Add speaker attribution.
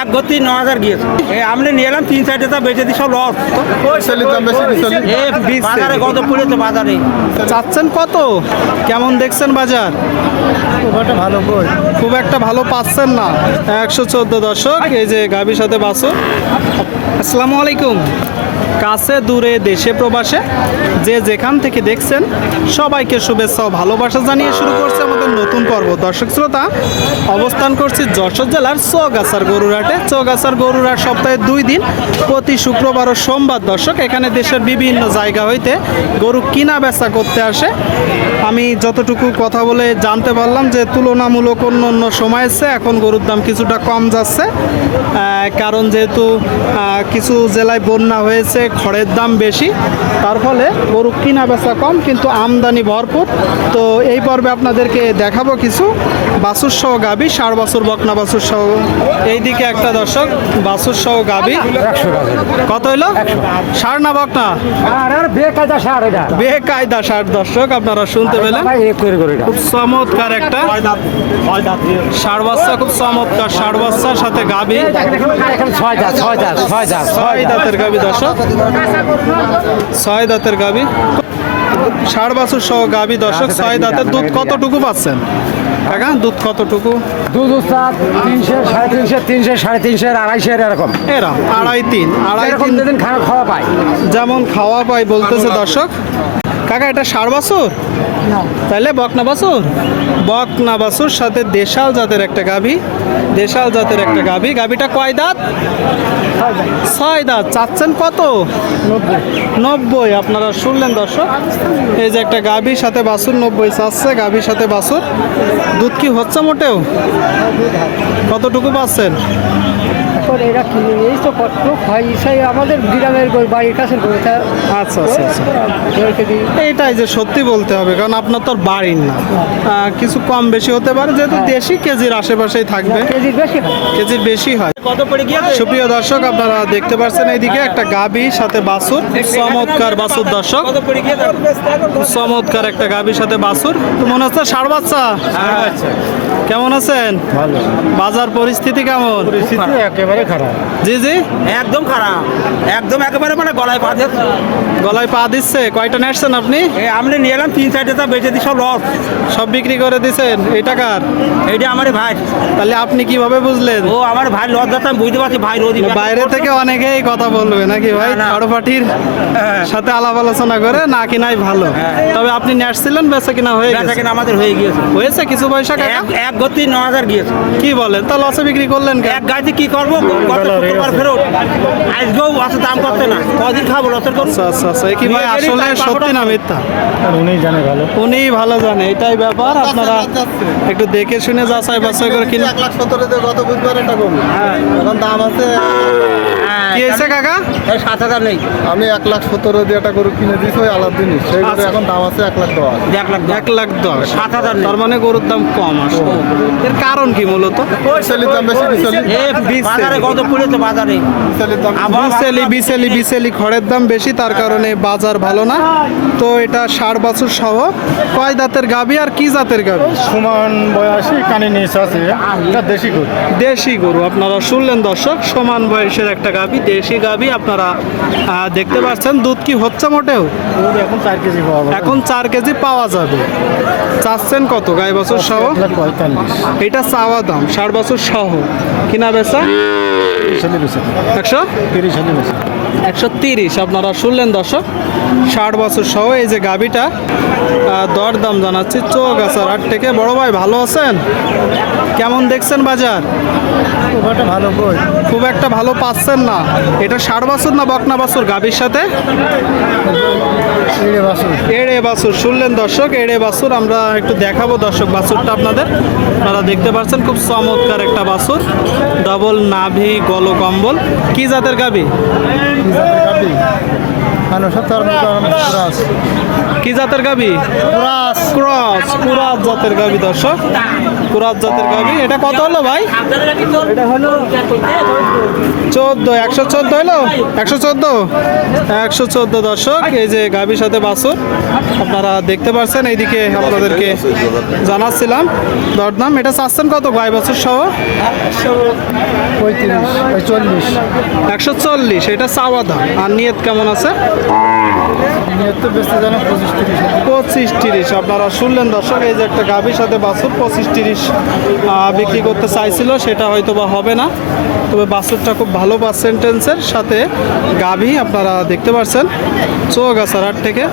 Speaker 1: এক গতি ন হাজার গিয়েছে। আমরা নিয়ে এলাম তিন চারটে তা বেঁচে দিই সব লস বাজারে কত পড়েছে বাজারে?
Speaker 2: চাচ্ছেন কত? কেমন দেখছেন বাজার?
Speaker 3: ভালো
Speaker 2: খুব একটা ভালো পাচ্ছেন না। একশো চোদ্দ দর্শক এই যে গাভীর সাথে বাসো। আসসালামু আলাইকুম। কাছে, দূরে, দেশে, প্রবাসে যে যেখান থেকে দেখছেন সবাইকে শুভেচ্ছা ও ভালোবাসা জানিয়ে শুরু করছে আমাদের নতুন পর্ব। দর্শক শ্রোতা, অবস্থান করছি যশোর জেলার চৌগাছার গরুরহাটে। চৌগাছার গরুরহাট সপ্তাহে দুই দিন, প্রতি শুক্রবার ও সোমবার দর্শক, এখানে দেশের বিভিন্ন জায়গা হইতে গরু কিনা বেচা করতে আসে। আমি যতটুকু কথা বলে জানতে পারলাম যে তুলনামূলক অন্য অন্য সময় এখন গরুর দাম কিছুটা কম যাচ্ছে। কারণ যেহেতু কিছু জেলায় বন্যা হয়েছে, খড়ের দাম বেশি, তার ফলে গরু কিনা বেচা কম, কিন্তু আমদানি ভরপুর। তো এই পর্বে আপনাদেরকে দেখাবো কিছু। বাসুর সহ গাবি ষাট বাসুর বকনা বাসুর সহ। এইদিকে একটা দর্শক বাসুর সহ গাবি কত হইল? ষাট না বকনা?
Speaker 4: বেকায়দা সার
Speaker 2: ষাট দর্শক আপনারা শুনতে পেলেন। খুব চমৎকার একটা ষাট বাচ্চা খুব চমৎকার ষাট বাচ্চার সাথে গাবি।
Speaker 4: ছয় দাঁত ছয় দাঁত ছয় দাঁত
Speaker 2: ছয় দাঁতের গাবি দর্শক। ছয় দাঁতের গাবি। ষাট বছর সহ গাবি দর্শক ছয় দাঁতের দুধ কতটুকু পাচ্ছেন? কাকা দুধ কতটুকু?
Speaker 4: দুধ উস্তাদ তিনশো সাড়ে তিনশো তিনশো সাড়ে তিনশো আড়াইশো এরকম।
Speaker 2: এরকম আড়াই তিন আড়াই তিন।
Speaker 4: খাওয়া খাওয়া পায়।
Speaker 2: যেমন খাওয়া পায় বলতেছে দর্শক। কাকা এটা ষাট বছর? তাহলে বকনা বাছুর? বকনা বাছুর সাথে দেশাল জাতের একটা গাভী। দেশাল জাতের একটা গাভী। গাভীটা কয় দাঁত? ছয় দাঁত। চাচ্ছেন কত? নব্বই। আপনারা শুনলেন দর্শক? এই যে একটা গাভীর সাথে বাছুর নব্বই চাচ্ছে গাভীর সাথে বাছুর। দুধ কি হচ্ছে মোটেও? কতটুকু পাচ্ছেন?
Speaker 5: করে এরা কিনে এই তো কত হয় সেই আমাদের গ্রামের গরু, বাড়ির কাছে গরু,
Speaker 2: আচ্ছা আচ্ছা আচ্ছা। এইটাই যে সত্যি বলতে হবে কারণ আপনার তো বাড়ির না। কিছু কম বেশি হতে পারে যেহেতু দেশি কেজির আশেপাশেই থাকবে।
Speaker 5: কেজির বেশি হয়।
Speaker 2: কেজির বেশি হয়।
Speaker 1: কত পড়ে গিয়েছে
Speaker 2: সুপ্রিয় দর্শক আপনারা দেখতে পাচ্ছেন এইদিকে একটা গাবি সাথে বাসুর চমৎকার বাসুর দর্শক। চমৎকার একটা গাবির সাথে বাসুর তো মনে হচ্ছে ষাট বাচ্চা। কেমন আছেন? বাজার পরিস্থিতি কেমন?
Speaker 4: পরিস্থিতি একেবারে খারাপ।
Speaker 2: জি জি।
Speaker 1: একদম খারাপ। একদম একেবারে মানে গলায় পা দিচ্ছে
Speaker 2: গলায় পা দিচ্ছে। কয়টা নেসছেন আপনি?
Speaker 1: আমরা নিয়ে এলাম তিন চারটে তা বেঁচে দিই সব লস
Speaker 2: সব বিক্রি করে দিছেন। এই টাকার
Speaker 1: এইটা আমার ভাই।
Speaker 2: তাহলে আপনি কীভাবে বুঝলেন?
Speaker 1: ও আমার ভাই লস যাচ্ছে আমি বুঝতে পারছি ভাই রোদি
Speaker 2: বাইরে থেকে অনেকেই কথা বলবে নাকি ভাই?
Speaker 1: না, না।
Speaker 2: সাথে আলাপ আলোচনা করে না কিনাই ভালো। তবে আপনি নেসছিলেন বেচা কিনা হয়ে গেছে।
Speaker 1: কিনা আমাদের হয়ে গিয়েছে।
Speaker 2: হয়েছে কিছু পয়সা
Speaker 1: এক এক গতি ন হাজার গিয়েছে।
Speaker 2: কি বলেন? তা লসে বিক্রি করলেন
Speaker 1: এক গাড়িতে কি করব? গত শুক্রবার ফেরত। আজকেও অত দাম করতে না। কদিন খাব লসের করব
Speaker 2: আচ্ছা আচ্ছা আচ্ছা কি ভাই আসলে সত্যি না। মিথ্যা?
Speaker 4: উনি জানে ভালো।
Speaker 2: উনি ভালো জানে এটাই ব্যাপার। আপনারা একটু দেখে শুনে যাচাই বাছাই করে কিনে
Speaker 3: এক লাখ সত্তর গত বুধবার একটা কম এখন দাম আছে
Speaker 2: কি হয়েছে কাকা?
Speaker 1: সাত হাজার নেই।
Speaker 3: আমি এক লাখ সত্তর দিয়ে একটা গরু কিনে দিয়েছি ওই আলাদিন। সেই গরু
Speaker 2: আচ্ছা।
Speaker 3: এখন দাম আছে এক লাখ দশ।
Speaker 1: এক লাখ
Speaker 2: এক লাখ দশ।
Speaker 1: সাত হাজার নেই।
Speaker 2: তার মানে গরুর দাম কম আসলে। এর কারণ কি মূলত?
Speaker 3: দাম বেশি
Speaker 1: বাজারে কত পড়েছে বাজারে?
Speaker 3: সেলির দাম
Speaker 1: আবহাওয়া
Speaker 2: বিসেলি বিসেলি বিসেলি খড়ের দাম বেশি তার কারণে বাজার ভালো না। তো এটা ষাট বছর সহ কয় দাঁতের গাবি আর কি জাতের গাবি?
Speaker 4: সমান বয়সী কানে নিয়ে আছে। এটা দেশি গরু।
Speaker 2: দেশি গরু। আপনারা শুনলেন দর্শক সমান বয়সের একটা গাবি দেশি গাবি। আপনারা দেখতে পাচ্ছেন দুধ কি হচ্ছে মোটেও?
Speaker 4: এখন চার কেজি পাওয়া যাবে।
Speaker 2: এখন চার কেজি পাওয়া যাবে। চাচ্ছেন কত গাই বছর সহ? এটা চাওয়া দাম ষাট বছর সহ। কিনা বেচা? একশো?
Speaker 4: তিরিশ
Speaker 2: একশো তিরিশ। আপনারা শুনলেন দর্শক ষাট বছর সহ এই যে গাবিটা আহ, দর দাম জানাচ্ছি চোখ আছে হাট থেকে বড় ভাই ভালো আছেন? কেমন দেখছেন বাজার?
Speaker 4: ওটা ভালো কই
Speaker 2: খুব একটা ভালো পাচ্ছেন না। এটা ষাট বছর না বকনা বছর গাবির সাথে?
Speaker 4: বাসুর
Speaker 2: এড়ে বাছুর। শুনলেন দর্শক এড়ে বাছুর। আমরা একটু দেখাবো দর্শক বাছুরটা আপনাদের। আপনারা দেখতে পাচ্ছেন খুব চমৎকার একটা বাছুর। ডবল নাভি গলকম্বল। কি জাতের গাবি কি জাতের গাবি?
Speaker 3: ক্রাস।
Speaker 2: ক্রস কুরাত জাতের গাবি দর্শক। কুরাত জাতের গাবি। এটা কত হলো ভাই?
Speaker 5: এটা হলো
Speaker 2: চোদ্দ একশো চোদ্দ হলো? একশো চোদ্দ? একশো চোদ্দ দর্শক। এই যে গাবির সাথে বাছুর। আপনারা দেখতে পাচ্ছেন এইদিকে আপনাদেরকে জানাচ্ছিলাম। দরদাম। এটা চাচ্ছেন কত গাই বছর সহ?
Speaker 3: পঁয়ত্রিশ ওই চল্লিশ
Speaker 2: একশো চল্লিশ। এটা চাওয়া দাম। আর নিয়ত কেমন আছে?
Speaker 3: পঁচিশ তিরিশ,
Speaker 2: আপনারা শুনলেন দর্শক, এই যে একটা গাভীর সাথে বাছুর পঁচিশ তিরিশ বিক্রি করতে চাইছিল, সেটা হয়তো বা হবে না। তবে বাছুরটা খুব ভালো পার্সেন্টেন্সের সাথে গাভী আপনারা দেখতে পাচ্ছেন চৌগাছার হাট থেকে।